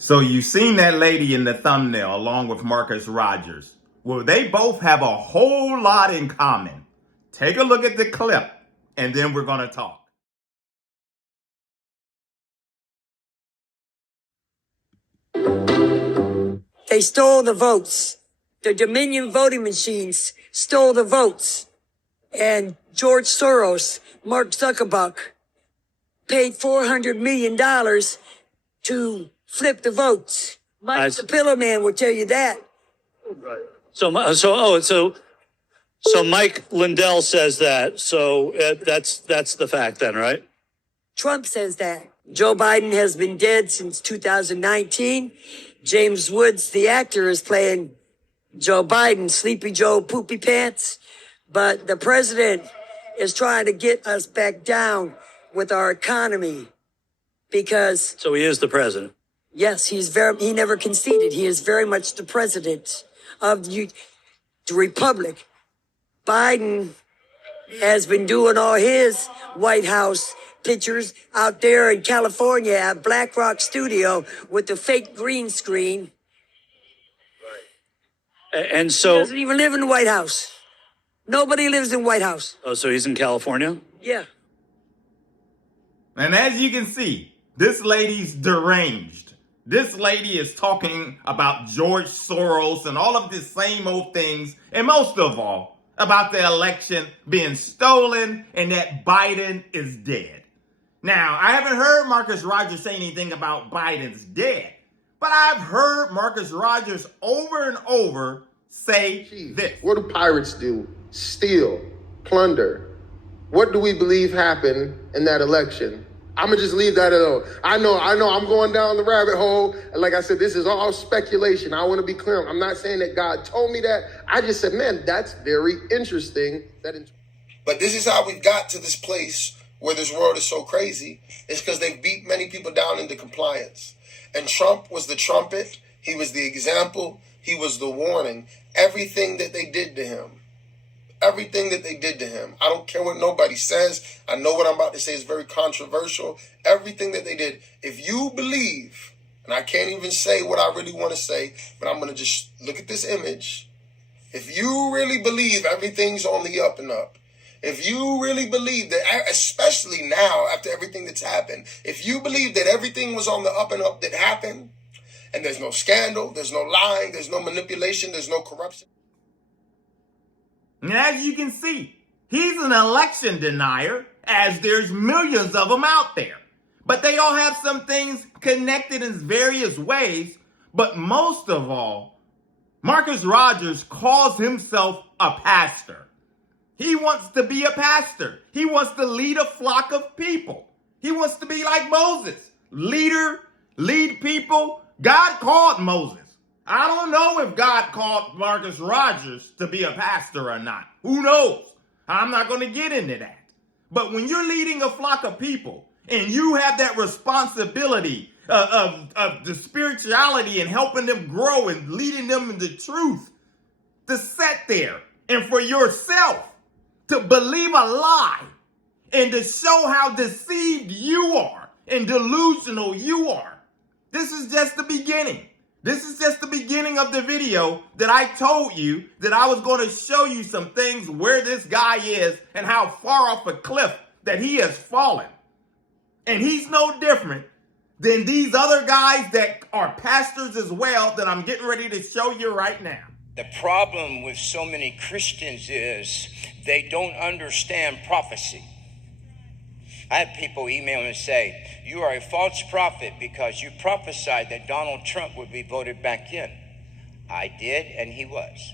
So you've seen that lady in the thumbnail along with Marcus Rogers. Well, they both have a whole lot in common. Take a look at the clip, and then we're going to talk. They stole the votes. The Dominion voting machines stole the votes. And George Soros, Mark Zuckerberg, paid $400 million to flip the votes. Mike the Pillow Man will tell you that. Right. So Mike Lindell says that. So that's the fact then, right? Trump says that. Joe Biden has been dead since 2019. James Woods, the actor, is playing Joe Biden, Sleepy Joe, Poopy Pants. But the president is trying to get us back down with our economy because... So he is the president. Yes, he never conceded. He is very much the president of the republic. Biden has been doing all his White House pictures out there in California at Black Rock Studio with the fake green screen. And so... He doesn't even live in the White House. Nobody lives in White House. Oh, so he's in California? Yeah. And as you can see, this lady's deranged. This lady is talking about George Soros and all of the same old things, and most of all, about the election being stolen and that Biden is dead. Now, I haven't heard Marcus Rogers say anything about Biden's dead, but I've heard Marcus Rogers over and over say this. What do pirates do? Steal, plunder. What do we believe happened in that election? I'm going to just leave that alone. I know I'm going down the rabbit hole. And like I said, this is all speculation. I want to be clear. I'm not saying that God told me that. I just said, man, that's very interesting. But this is how we've got to this place where this world is so crazy. It's because they've beat many people down into compliance. And Trump was the trumpet. He was the example. He was the warning. Everything that they did to him. Everything that they did to him. I don't care what nobody says. I know what I'm about to say is very controversial. Everything that they did. If you believe, and I can't even say what I really want to say, but I'm going to just look at this image. If you really believe everything's on the up and up, if you really believe that, especially now after everything that's happened, if you believe that everything was on the up and up that happened, and there's no scandal, there's no lying, there's no manipulation, there's no corruption. And as you can see, he's an election denier, as there's millions of them out there. But they all have some things connected in various ways. But most of all, Marcus Rogers calls himself a pastor. He wants to be a pastor. He wants to lead a flock of people. He wants to be like Moses. Lead people. God called Moses. I don't know if God called Marcus Rogers to be a pastor or not. Who knows? I'm not going to get into that. But when you're leading a flock of people and you have that responsibility of the spirituality and helping them grow and leading them into truth, to sit there and for yourself to believe a lie and to show how deceived you are and delusional you are, this is just the beginning. This is just the beginning of the video that I told you that I was going to show you some things where this guy is and how far off a cliff that he has fallen. And he's no different than these other guys that are pastors as well that I'm getting ready to show you right now. The problem with so many Christians is they don't understand prophecy. I have people email and say, you are a false prophet because you prophesied that Donald Trump would be voted back in. I did, and he was.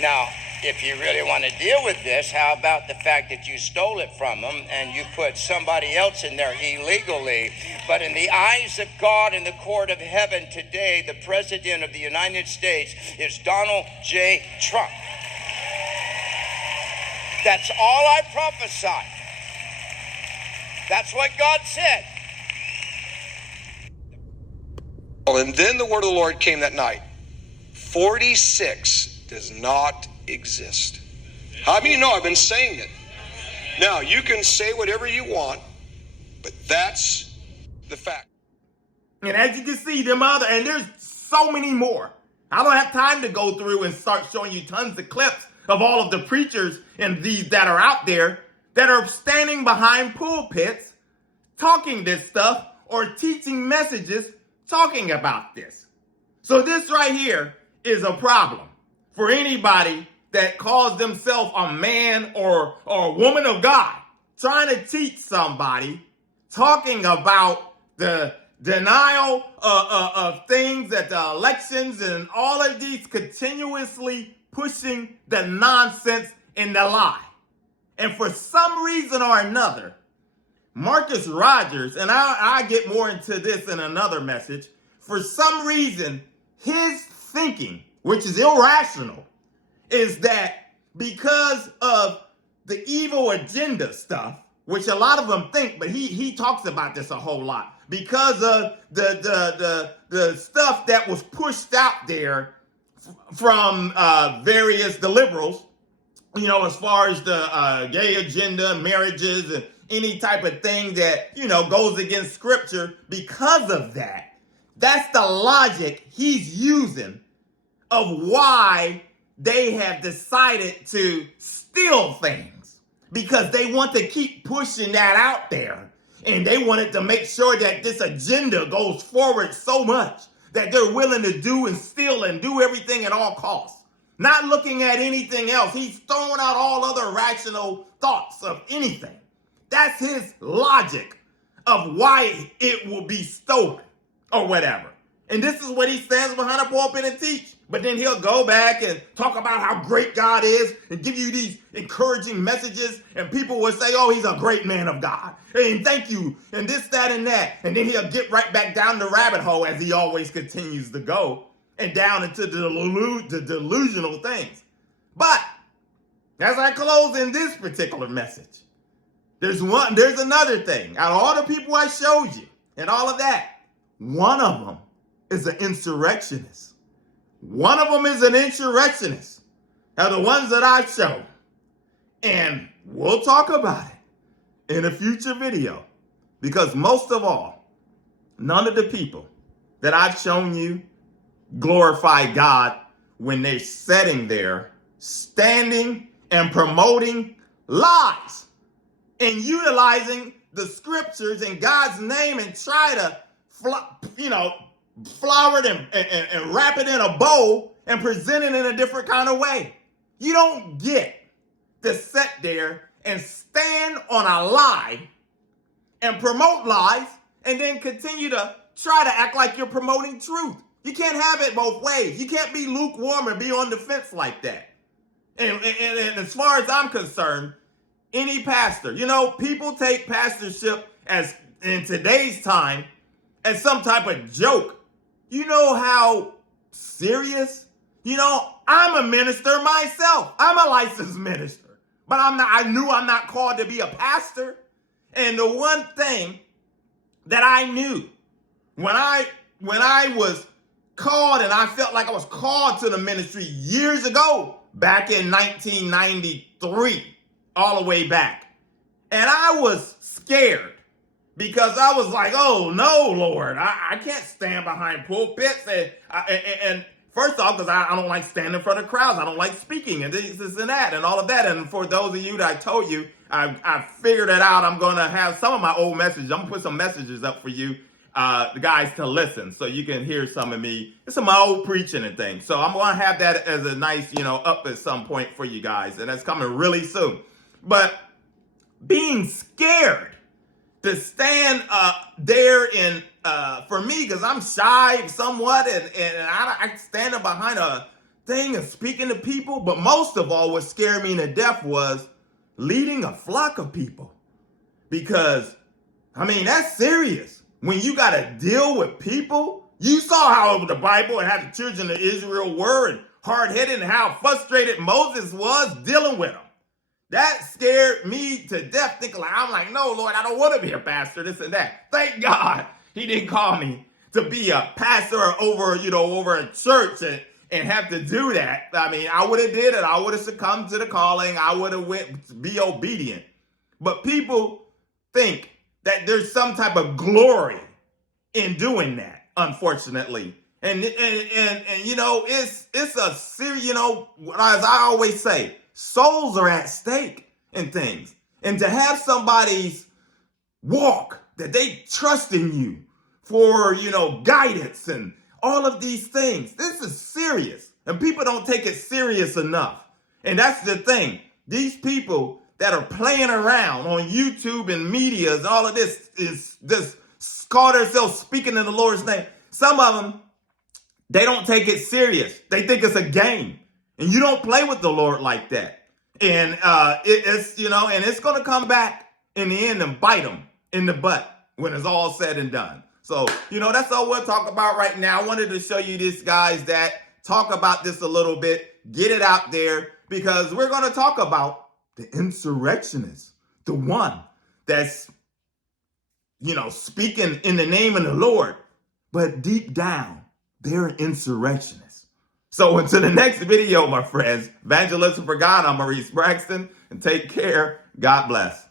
Now, if you really want to deal with this, how about the fact that you stole it from them and you put somebody else in there illegally? But in the eyes of God in the court of heaven today, the President of the United States is Donald J. Trump. That's all I prophesied. That's what God said. And then the word of the Lord came that night. 46 does not exist. How many know I've been saying it? Now, you can say whatever you want, but that's the fact. And as you can see, and there's so many more. I don't have time to go through and start showing you tons of clips of all of the preachers and these that are out there that are standing behind pulpits talking this stuff or teaching messages talking about this. So this right here is a problem for anybody that calls themselves a man or a woman of God, trying to teach somebody, talking about the denial of things at the elections and all of these, continuously pushing the nonsense and the lie. And for some reason or another, Marcus Rogers, and I get more into this in another message, for some reason, his thinking, which is irrational, is that because of the evil agenda stuff, which a lot of them think, but he talks about this a whole lot, because of the stuff that was pushed out there from the liberals, you know, as far as the gay agenda, marriages, and any type of thing that, you know, goes against scripture. Because of that, that's the logic he's using of why they have decided to steal things, because they want to keep pushing that out there. And they wanted to make sure that this agenda goes forward so much that they're willing to do and steal and do everything at all costs, not looking at anything else. He's throwing out all other rational thoughts of anything. That's his logic of why it will be stolen or whatever. And this is what he stands behind a pulpit and teach. But then he'll go back and talk about how great God is and give you these encouraging messages. And people will say, oh, he's a great man of God. And thank you. And this, that, and that. And then he'll get right back down the rabbit hole, as he always continues to go, and down into the delusional things. But as I close in this particular message, there's another thing. Out of all the people I showed you and all of that, one of them is an insurrectionist. One of them is an insurrectionist. Now, the ones that I've shown. And we'll talk about it in a future video. Because most of all, none of the people that I've shown you glorify God when they're sitting there, standing and promoting lies and utilizing the scriptures in God's name and try to, flower it and wrap it in a bow and present it in a different kind of way. You don't get to sit there and stand on a lie and promote lies and then continue to try to act like you're promoting truth. You can't have it both ways. You can't be lukewarm and be on the fence like that. And as far as I'm concerned, any pastor, people take pastorship as, in today's time, as some type of joke. You know how serious? I'm a minister myself. I'm a licensed minister. But I'm not called to be a pastor. And the one thing that I knew when I was called, and I felt like I was called to the ministry years ago, back in 1993, all the way back. And I was scared. Because I was like, oh, no, Lord, I can't stand behind pulpits. And first off, because I don't like standing in front of crowds. I don't like speaking and this and that and all of that. And for those of you that I told you, I figured it out. I'm going to have some of my old messages. I'm going to put some messages up for you, the guys, to listen so you can hear some of me. Some of my old preaching and things. So I'm going to have that as a nice, up at some point for you guys. And that's coming really soon. But being scared to stand there in, for me, because I'm shy somewhat, and I standing behind a thing and speaking to people. But most of all, what scared me to death was leading a flock of people. Because, that's serious. When you got to deal with people, you saw how the Bible and how the children of Israel were, and hard-headed, and how frustrated Moses was dealing with them. That scared me to death, thinking I'm like, no, Lord, I don't want to be a pastor, this and that. Thank God he didn't call me to be a pastor over a church and have to do that. I would have did it. I would have succumbed to the calling. I would have be obedient. But people think that there's some type of glory in doing that, unfortunately. And you know, it's a serious, you know, as I always say, souls are at stake in things. And to have somebody's walk that they trust in you for, you know, guidance and all of these things, this is serious. And people don't take it serious enough. And that's the thing. These people that are playing around on YouTube and media and all of this is just call themselves speaking in the Lord's name. Some of them, they don't take it serious. They think it's a game. And you don't play with the Lord like that. And it's, you know, and it's going to come back in the end and bite them in the butt when it's all said and done. So, you know, that's all we'll talk about right now. I wanted to show you this, guys, that talk about this a little bit, get it out there, because we're going to talk about the insurrectionists, the one that's, you know, speaking in the name of the Lord, but deep down, they're insurrectionists. So until the next video, my friends, Evangelism for God, I'm Maurice Braxton, and take care. God bless.